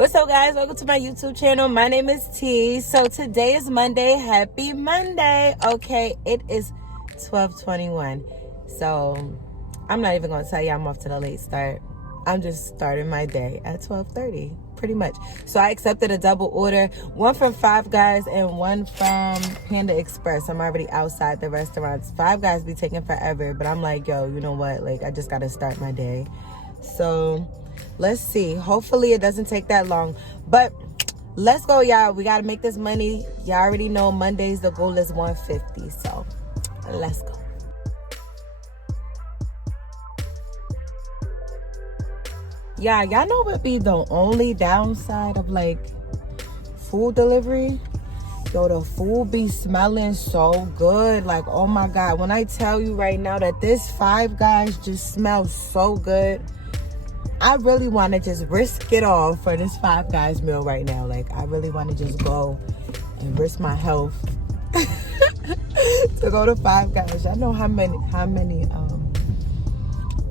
What's up, guys? Welcome to my YouTube channel. My name is T. So today is Monday. Happy Monday. Okay, it is 12:21. So I'm not even gonna tell you I'm off to the late start. I'm just starting my day at 12:30, pretty much. So I accepted a double order, one from Five Guys and one from Panda Express. I'm already outside the restaurants. Five Guys be taking forever, but I'm like, yo, you know what? Like, I just gotta start my day. So let's see. Hopefully it doesn't take that long. But let's go, y'all. We gotta make this money. Y'all already know Mondays the goal is 150. So let's go. Yeah, y'all know what be the only downside of like food delivery? Yo, the food be smelling so good. Like, oh my God. When I tell you right now that this Five Guys just smells so good, I really want to just risk it all for this Five Guys meal right now. Like, I really want to just go and risk my health to go to Five Guys. Y'all know how many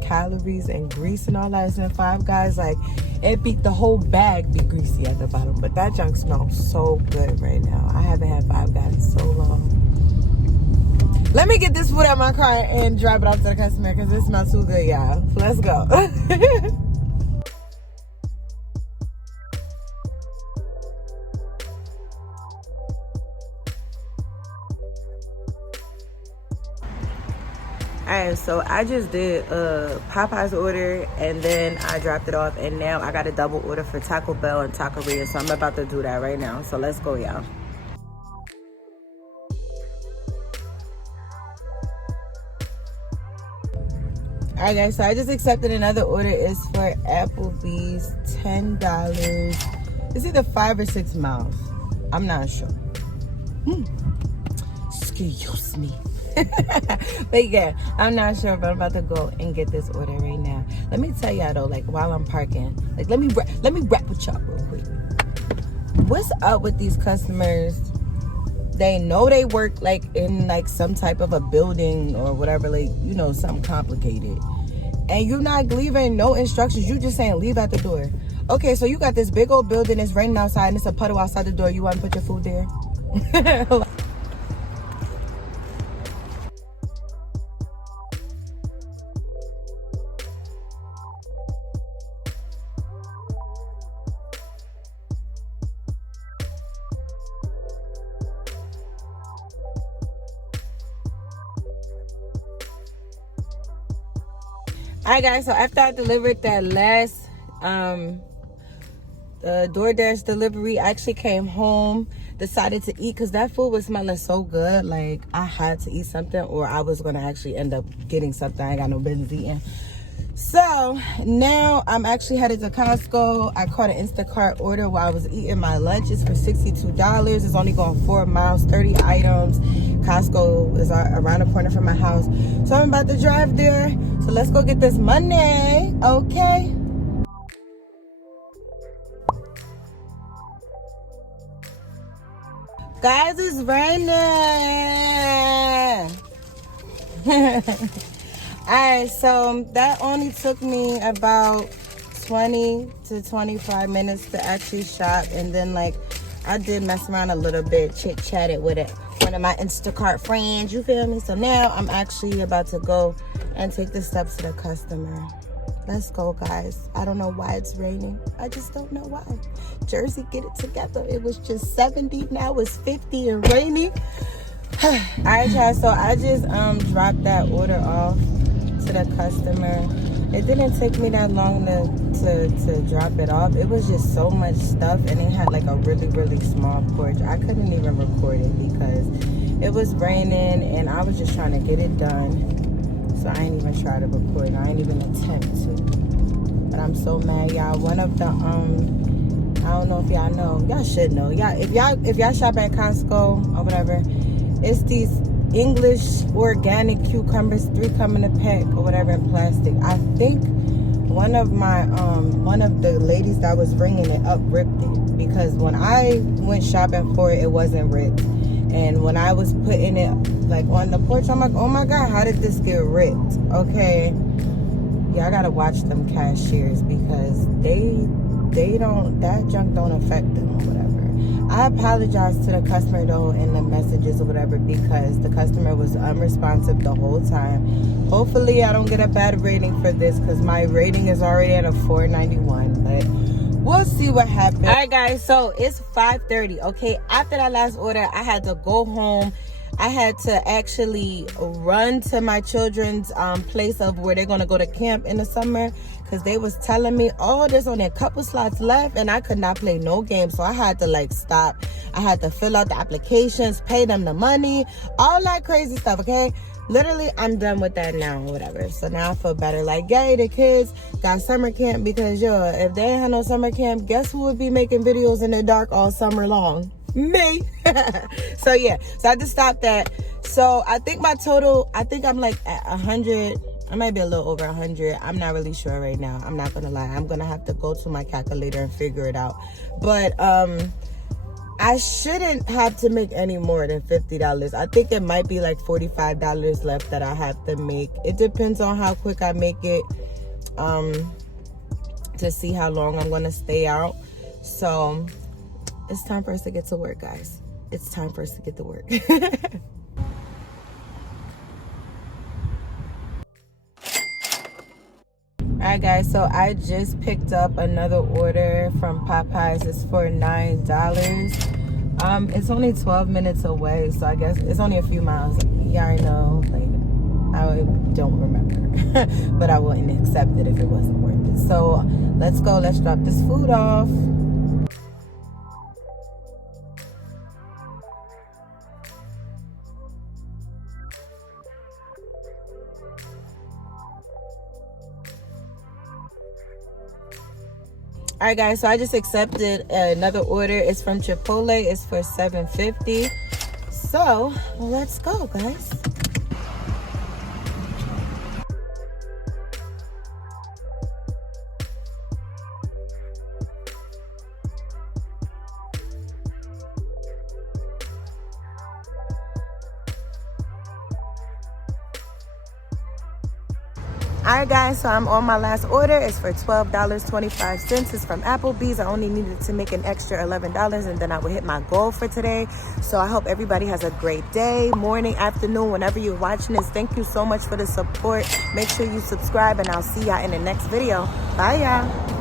calories and grease and all that is in Five Guys. Like, it be the whole bag be greasy at the bottom, but that junk smells so good right now. I haven't had Five Guys in so long. Let me get this food out of my car and drive it off to the customer because it smells too good, y'all. Let's go. Alright, so I just did Popeye's order and then I dropped it off, and now I got a double order for Taco Bell and Taqueria, so I'm about to do that right now. So let's go, y'all. Alright, guys, so I just accepted another order. It's for Applebee's, $10. It's either 5 or 6 miles. I'm not sure. Excuse me. But yeah, I'm not sure, but I'm about to go and get this order right now. Let me tell y'all though, like while I'm parking, like let me rap with y'all real quick. What's up with these customers? They know they work like in like some type of a building or whatever, like, you know, something complicated, and you're not leaving no instructions. You just saying leave at the door. Okay, so you got this big old building, it's raining outside and it's a puddle outside the door. You want to put your food there? Alright, guys, so after I delivered that last Doordash delivery, I actually came home, decided to eat because that food was smelling so good. Like, I had to eat something or I was going to actually end up getting something I ain't got no business eating. So now I'm actually headed to Costco. I caught an Instacart order while I was eating my lunch. It's for $62. It's only going 4 miles, 30 items. Costco is around the corner from my house. So I'm about to drive there. So let's go get this money, okay? Guys, it's raining. Alright, so that only took me about 20 to 25 minutes to actually shop, and then like I did mess around a little bit, chit-chatted with one of my Instacart friends, you feel me? So now I'm actually about to go and take the steps to the customer. Let's go, guys. I don't know why it's raining. I just don't know why. Jersey, get it together. It was just 70, now it's 50 and rainy. Alright, y'all, so I just dropped that order off to the customer. It didn't take me that long to drop it off. It was just so much stuff, and it had like a really small porch. I couldn't even record it because it was raining and I was just trying to get it done. So I ain't even try to record. I ain't even attempt to. But I'm so mad, y'all. One of the I don't know if y'all know. Y'all should know. If y'all shop at Costco or whatever, it's these English organic cucumbers, 3 come in a pack or whatever in plastic. I think one of the ladies that was bringing it up ripped it, because when I went shopping for it, it wasn't ripped. And when I was putting it like on the porch, I'm like, oh my God, how did this get ripped? Okay, yeah, I gotta watch them cashiers because they that junk don't affect them or whatever. I apologize to the customer though in the messages or whatever, because the customer was unresponsive the whole time. Hopefully I don't get a bad rating for this, because my rating is already at a 4.91, but we'll see what happens. All right, guys, so it's 5:30. Okay, after that last order, I had to go home. I had to actually run to my children's place of where they're going to go to camp in the summer, because they was telling me, oh, there's only a couple slots left, and I could not play no games. So I had to like stop. I had to fill out the applications, pay them the money, all that crazy stuff. Okay, literally I'm done with that now or whatever. So now I feel better. Like, yay, the kids got summer camp, because yo, if they ain't had no summer camp, guess who would be making videos in the dark all summer long? Me. So yeah, so I just stopped that. So I think my total, I think I'm like at 100. I might be a little over 100. I'm not really sure right now. I'm not gonna lie. I'm gonna have to go to my calculator and figure it out. But I shouldn't have to make any more than $50. I think it might be like $45 left that I have to make. It depends on how quick I make it, to see how long I'm gonna stay out. So it's time for us to get to work, guys. It's time for us to get to work. Alright, guys, so I just picked up another order from Popeyes. It's for $9. It's only 12 minutes away, so I guess it's only a few miles. Yeah, I know, like, I don't remember. But I wouldn't accept it if it wasn't worth it. So let's go, let's drop this food off. All right, guys, so I just accepted another order. It's from Chipotle. It's for $7.50. So let's go, guys. Alright, guys, so I'm on my last order. It's for $12.25. It's from Applebee's. I only needed to make an extra $11, and then I will hit my goal for today. So I hope everybody has a great day, morning, afternoon, whenever you're watching this. Thank you so much for the support. Make sure you subscribe, and I'll see y'all in the next video. Bye, y'all.